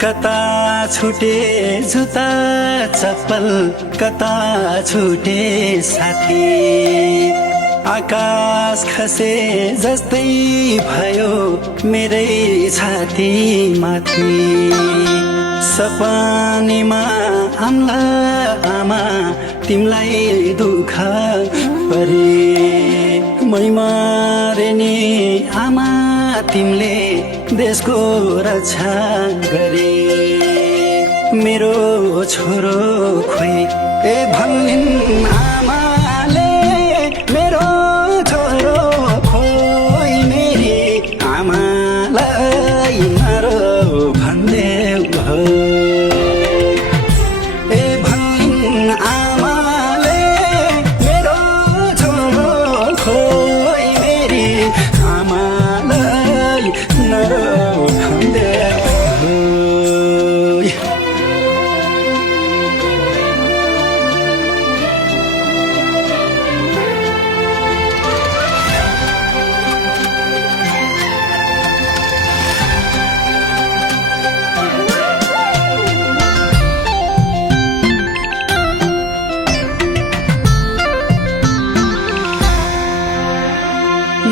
कता छुटे जुत्ता चप्पल, कता छुटे साथी। आकाश खसे जस्तै भयो मेरै छाती माथि। सपनीमा आम्ला आमा तिमलाई दुःख परे। मै मरे नि आमा तिमीले देशको रक्षा गरे। मेरो छोरो खोइ ए भन्निन् आमाले, मेरो छोरो खोइ मेरी आमालाई नरो भन्देऊ हो। ए भन्निन् आमाले, मेरो छोरो खोइ मेरी आमालाई नरो भन्देऊ हो।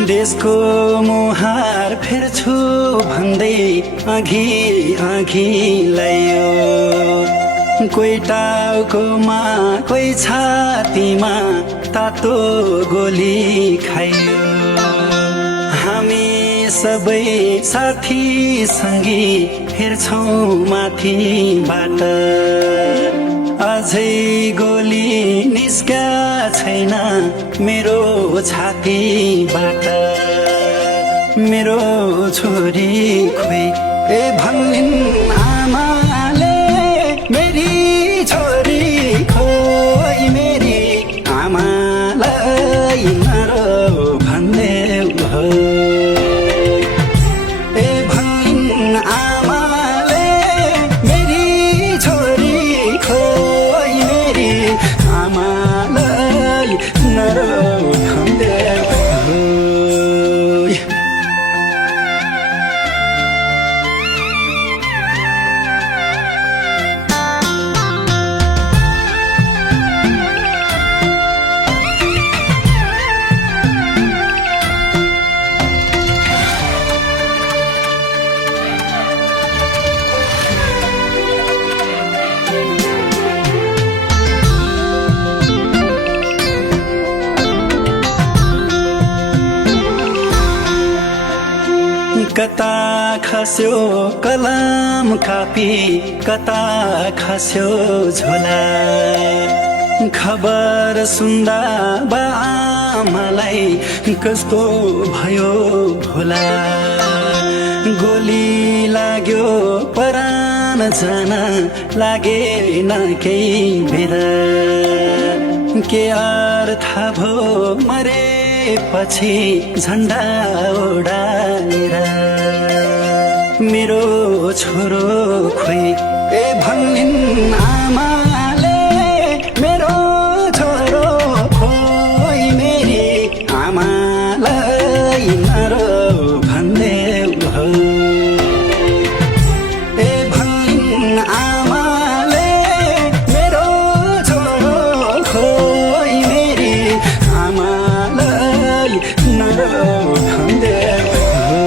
देशको मुहार फेर्छु भन्दै अघि अघि लैयो। कोही टाउकोमा कोही छातीमा तातो गोली खाइयो। हामी सबै साथी सँगी हेर्छौँ माथिबाट। अझै गोली निस्का छैन मेरो छातीबाट। मेरो छोरी खोइ ए भन्निन् आमाले, मेरी छोरी खोइ मेरी आमालाई नरो भन्देऊ हो। ए भन्निन् आमाले, मेरी छोरी खोइ मेरी आमालाई नरो भन्देऊ हो। कता खस्यो कलम कापी, कता खस्यो झोला। खबर सुन्दा बाआमालाई कस्तो भयो होला। गोली लाग्यो परान जान लागेन केही बेला। के अर्थ भो मरेपछि झन्डा उडाएर। मेरो छोरो खोइ ए भन्निन् आमाले, मेरो छोरो खोइ मेरी आमालाई नरो भन्देऊ हो। ए भन्निन् आमाले, मेरो छोरो खोइ मेरी आमालाई नरो भन्देऊ हो।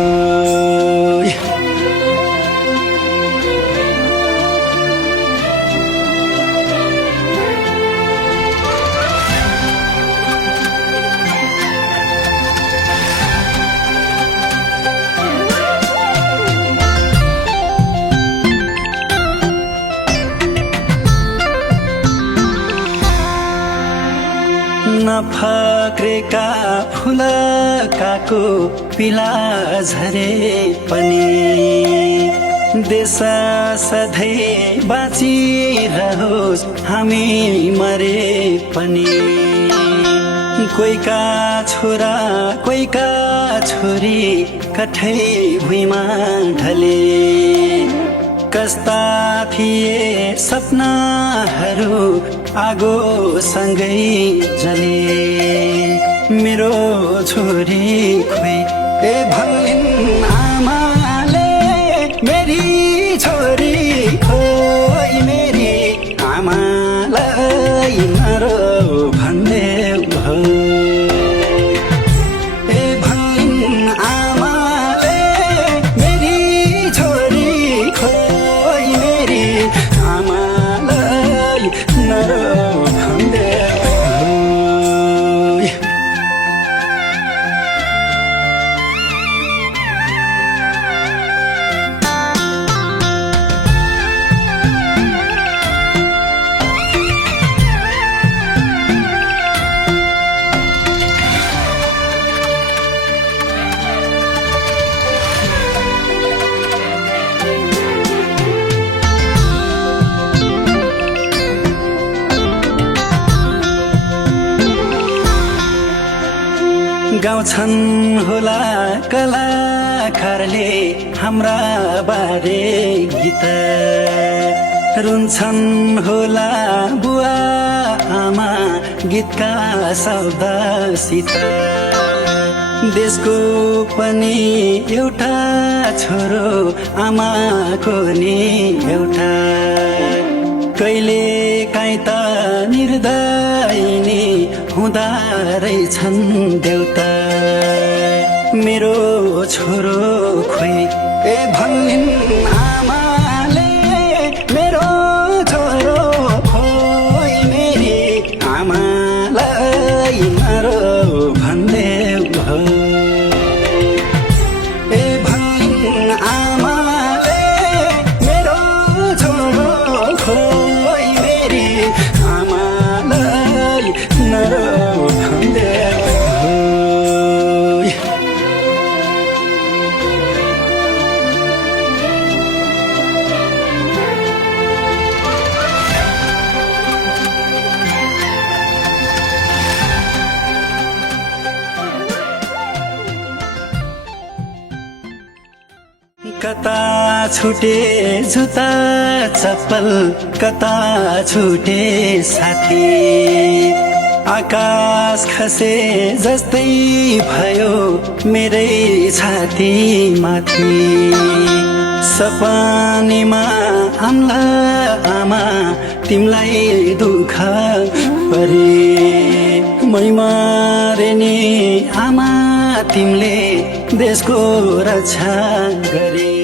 नफक्रेका फुलकाको पिला झरे पनि। देश सधैँ बाँचिरहोस् हामी मरे पनि। कोहीका छोरा कोहीका छोरी कठै भुइँमा ढले। कस्ता थिए सपनाहरू आगो सँगै जले। मेरो छोरी खोइ ए भन्निन् आमाले, मेरी छोरी गाउँछन् होला कलाकारले हाम्रा बारे गीत रुन्छन् होला बुवा आमा गीतका शब्दसित देशको पनि एउटा छोरो आमाको नि एउटा कहिले काहीँ त निर्दयी हुँदा रहेछन् देउता मेरो छोरो खोइ ए भनिन् आमाले मेरो छोरो खोइ मेरी आमालाई मारो भन्देऊ ए भनिन् आमाले मेरो छोरो खोइ मेरी आमालाई मारो भन्देऊ कता छुटे जुत्ता चप्पल कता छुटे साथी आकाश खसे जस्तै भयो मेरै छाती माथि सपनीमा आम्ला आमा तिमलाई दुःख परे मै मरे नि आमा तिमीले देशको रक्षा गरे